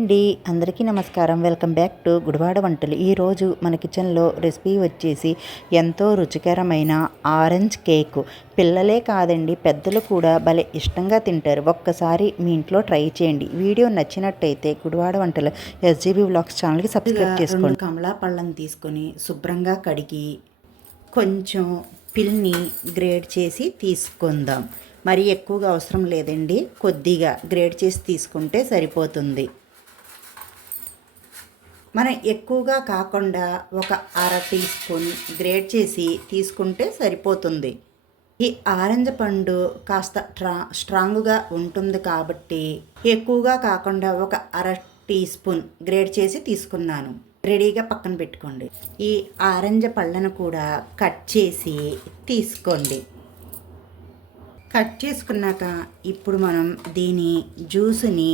అండి అందరికీ నమస్కారం. వెల్కమ్ బ్యాక్ టు గుడివాడ వంటలు. ఈరోజు మన కిచెన్లో రెసిపీ వచ్చేసి ఎంతో రుచికరమైన ఆరెంజ్ కేక్. పిల్లలే కాదండి, పెద్దలు కూడా భలే ఇష్టంగా తింటారు. ఒక్కసారి మీ ఇంట్లో ట్రై చేయండి. వీడియో నచ్చినట్టయితే గుడివాడ వంటలు ఎస్జీబీ వ్లాగ్స్ ఛానల్కి సబ్స్క్రైబ్ చేసుకోండి. కమలా పళ్ళని తీసుకొని శుభ్రంగా కడిగి కొంచెం పిల్ని గ్రేడ్ చేసి తీసుకుందాం. మరి ఎక్కువగా అవసరం లేదండి, కొద్దిగా గ్రేడ్ చేసి తీసుకుంటే సరిపోతుంది. మనం ఎక్కువగా కాకుండా ఒక టీ స్పూన్ గ్రేట్ చేసి తీసుకుంటే సరిపోతుంది. ఈ ఆరెంజ్ పండు కాస్త స్ట్రాంగ్గా ఉంటుంది కాబట్టి ఎక్కువగా కాకుండా ఒక టీ స్పూన్ గ్రేట్ చేసి తీసుకున్నాను. రెడీగా పక్కన పెట్టుకోండి. ఈ ఆరెంజ్ పళ్ళను కూడా కట్ చేసి తీసుకోండి. కట్ చేసుకున్నాక ఇప్పుడు మనం దీని జ్యూస్ని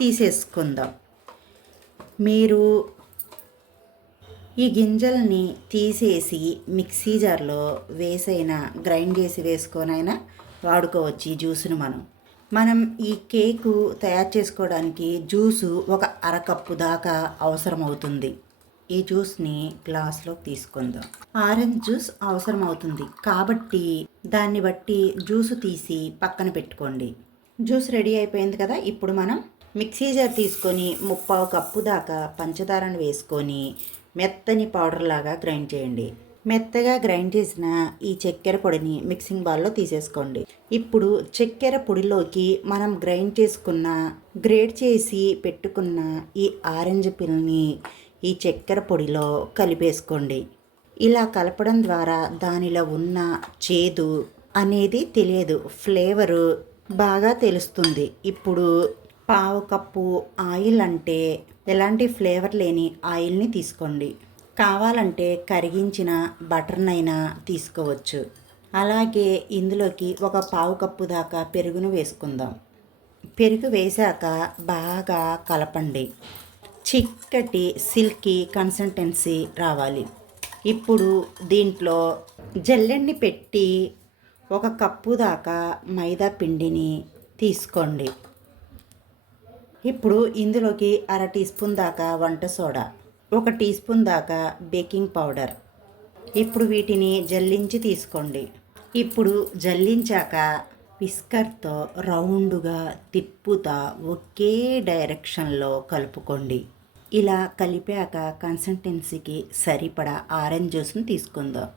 తీసేసుకుందాం. మీరు ఈ గింజల్ని తీసేసి మిక్సీ జార్లో వేసైనా గ్రైండ్ చేసి వేసుకొనైనా వాడుకోవచ్చు. ఈ జ్యూస్ను మనం ఈ కేకు తయారు చేసుకోవడానికి జ్యూసు ఒక కప్పు దాకా అవసరమవుతుంది. ఈ జ్యూస్ని గ్లాస్లోకి తీసుకుందాం. ఆరెంజ్ జ్యూస్ అవసరం అవుతుంది కాబట్టి దాన్ని బట్టి జ్యూసు తీసి పక్కన పెట్టుకోండి. జ్యూస్ రెడీ అయిపోయింది కదా. ఇప్పుడు మనం మిక్సీ జార్ తీసుకొని 3/4 కప్పు దాకా పంచదారను వేసుకొని మెత్తని పౌడర్ లాగా గ్రైండ్ చేయండి. మెత్తగా గ్రైండ్ చేసిన ఈ చక్కెర పొడిని మిక్సింగ్ బౌల్లో తీసేసుకోండి. ఇప్పుడు చక్కెర పొడిలోకి మనం గ్రేట్ చేసి పెట్టుకున్న ఈ ఆరెంజ్ పిల్ని ఈ చక్కెర పొడిలో కలిపేసుకోండి. ఇలా కలపడం ద్వారా దానిలో ఉన్న చేదు అనేది తెలియదు, ఫ్లేవరు బాగా తెలుస్తుంది. ఇప్పుడు 1/4 కప్పు ఆయిల్, అంటే ఎలాంటి ఫ్లేవర్ లేని ఆయిల్ని తీసుకోండి. కావాలంటే కరిగించిన బటర్నైనా తీసుకోవచ్చు. అలాగే ఇందులోకి ఒక 1/4 కప్పు దాకా పెరుగును వేసుకుందాం. పెరుగు వేశాక బాగా కలపండి. చిక్కటి సిల్కీ కన్సిస్టెన్సీ రావాలి. ఇప్పుడు దీంట్లో జల్లెడ్ని పెట్టి 1 కప్పు దాకా మైదా పిండిని తీసుకోండి. ఇప్పుడు ఇందులోకి టీ స్పూన్ దాకా వంట సోడా, 1 టీ స్పూన్ దాకా బేకింగ్ పౌడర్. ఇప్పుడు వీటిని జల్లించి తీసుకోండి. ఇప్పుడు జల్లించాక విస్కర్తో రౌండ్గా తిప్పుతా ఒకే డైరెక్షన్లో కలుపుకోండి. ఇలా కలిపాక కన్సిస్టెన్సీకి సరిపడా ఆరెంజ్ జ్యూస్ని తీసుకుందాం.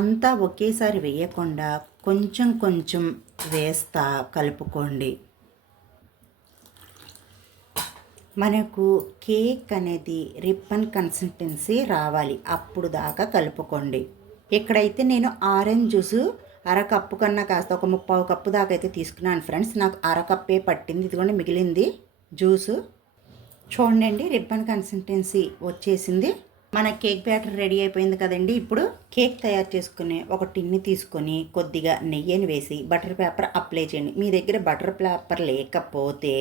అంతా ఒకేసారి వేయకుండా కొంచెం కొంచెం వేస్తా కలుపుకోండి. మనకు కేక్ అనేది రిబ్బన్ కన్సిస్టెన్సీ రావాలి, అప్పుడు దాకా కలుపుకోండి. ఇక్కడైతే నేను ఆరెంజ్ జ్యూసు కప్పు కన్నా కాస్త ఒక 3/4 కప్పు దాకా అయితే తీసుకున్నాను ఫ్రెండ్స్. నాకు కప్పే పట్టింది. ఇదిగోండి మిగిలింది జ్యూసు. చూడండి, రిబ్బన్ కన్సిస్టెన్సీ వచ్చేసింది. మన కేక్ బ్యాటర్ రెడీ అయిపోయింది కదండి. ఇప్పుడు కేక్ తయారు చేసుకునే ఒక టిన్ని తీసుకొని కొద్దిగా నెయ్యిని వేసి బటర్ పేపర్ అప్లై చేయండి. మీ దగ్గర బటర్ పేపర్ లేకపోతే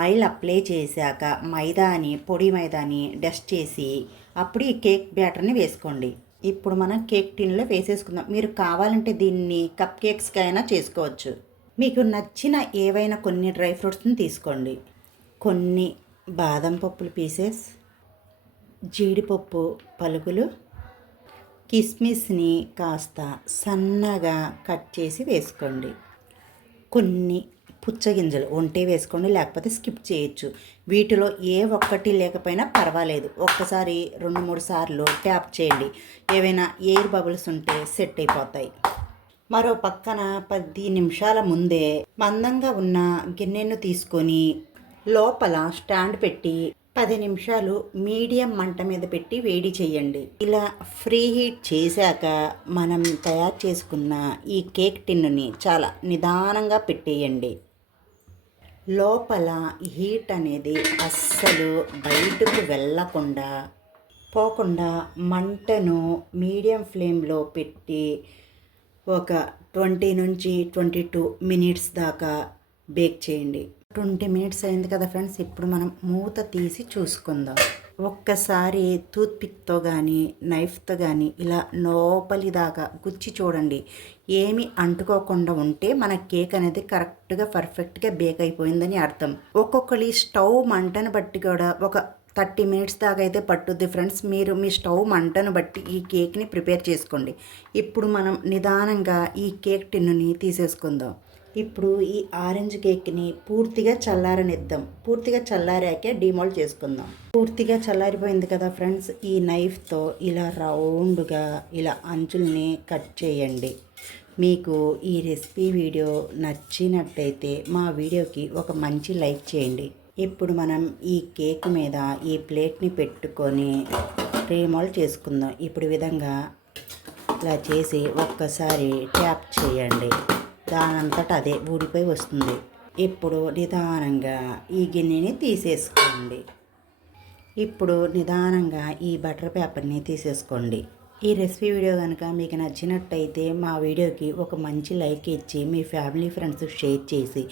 ఆయిల్ అప్లై చేశాక పొడి మైదాని డస్ట్ చేసి అప్పుడు ఈ కేక్ బ్యాటర్ని వేసుకోండి. ఇప్పుడు మనం కేక్ టిన్లో వేసేసుకుందాం. మీరు కావాలంటే దీన్ని కప్ కేక్స్కి అయినా చేసుకోవచ్చు. మీకు నచ్చిన ఏవైనా కొన్ని డ్రై ఫ్రూట్స్ని తీసుకోండి. కొన్ని బాదం పప్పులు పీసెస్, జీడిపప్పు పలుకులు, కిస్మిస్ని కాస్త సన్నగా కట్ చేసి వేసుకోండి. కొన్ని పుచ్చగింజలు ఉంటే వేసుకోండి, లేకపోతే స్కిప్ చేయొచ్చు. వీటిలో ఏ ఒక్కటి లేకపోయినా పర్వాలేదు. ఒక్కసారి 2-3 సార్లు ట్యాప్ చేయండి. ఏవైనా ఎయిర్ బబుల్స్ ఉంటే సెట్ అయిపోతాయి. మరో పక్కన 10 నిమిషాల ముందే మందంగా ఉన్న గిన్నెను తీసుకొని లోపల స్టాండ్ పెట్టి 10 నిమిషాలు మీడియం మంట మీద పెట్టి వేడి చేయండి. ఇలా ఫ్రీ హీట్ చేశాక మనం తయారు చేసుకున్న ఈ కేక్ టిన్నుని చాలా నిదానంగా పెట్టేయండి. లోపల హీట్ అనేది అస్సలు బయటకు పోకుండా మంటను మీడియం ఫ్లేమ్లో పెట్టి ఒక 20 నుంచి 22 మినిట్స్ దాకా బేక్ చేయండి. 20 మినిట్స్ అయింది కదా ఫ్రెండ్స్. ఇప్పుడు మనం మూత తీసి చూసుకుందాం. ఒక్కసారి టూత్పిక్తో కానీ నైఫ్తో కానీ ఇలా లోపలి దాకా గుచ్చి చూడండి. ఏమి అంటుకోకుండా ఉంటే మన కేక్ అనేది కరెక్ట్గా పర్ఫెక్ట్గా బేక్ అయిపోయిందని అర్థం. ఒక్కొక్కరి స్టవ్ మంటను బట్టి కూడా ఒక 30 మినిట్స్ దాకా అయితే పట్టుద్ది ఫ్రెండ్స్. మీరు మీ స్టవ్ మంటను బట్టి ఈ కేక్ని ప్రిపేర్ చేసుకోండి. ఇప్పుడు మనం నిదానంగా ఈ కేక్ టిన్నుని తీసేసుకుందాం. ఇప్పుడు ఈ ఆరెంజ్ కేక్ని పూర్తిగా చల్లారనిద్దాం. పూర్తిగా చల్లారాకే డిమోల్డ్ చేసుకుందాం. పూర్తిగా చల్లారిపోయింది కదా ఫ్రెండ్స్. ఈ నైఫ్తో ఇలా రౌండ్గా ఇలా అంచుల్ని కట్ చేయండి. మీకు ఈ రెసిపీ వీడియో నచ్చినట్టయితే మా వీడియోకి ఒక మంచి లైక్ చేయండి. ఇప్పుడు మనం ఈ కేక్ మీద ఈ ప్లేట్ని పెట్టుకొని డిమోల్డ్ చేసుకుందాం. ఇప్పుడు విధంగా ఇలా చేసి ఒక్కసారి ట్యాప్ చేయండి. దానంతట అదే ఊడిపోయి వస్తుంది. ఇప్పుడు నిదానంగా ఈ గిన్నెని తీసేసుకోండి. ఇప్పుడు నిదానంగా ఈ బటర్ పేపర్ని తీసేసుకోండి. ఈ రెసిపీ వీడియో కనుక మీకు నచ్చినట్టయితే మా వీడియోకి ఒక మంచి లైక్ ఇచ్చి మీ ఫ్యామిలీ ఫ్రెండ్స్ షేర్ చేసి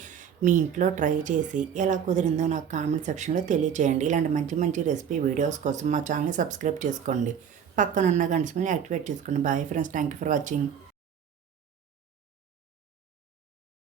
మీ ఇంట్లో ట్రై చేసి ఎలా కుదిరిందో నాకు కామెంట్ సెక్షన్లో తెలియజేయండి. ఇలాంటి మంచి మంచి రెసిపీ వీడియోస్ కోసం మా ఛానల్ని సబ్స్క్రైబ్ చేసుకోండి. పక్కనున్న గంట సింబల్ని యాక్టివేట్ చేసుకోండి. Bye friends, thank you for watching.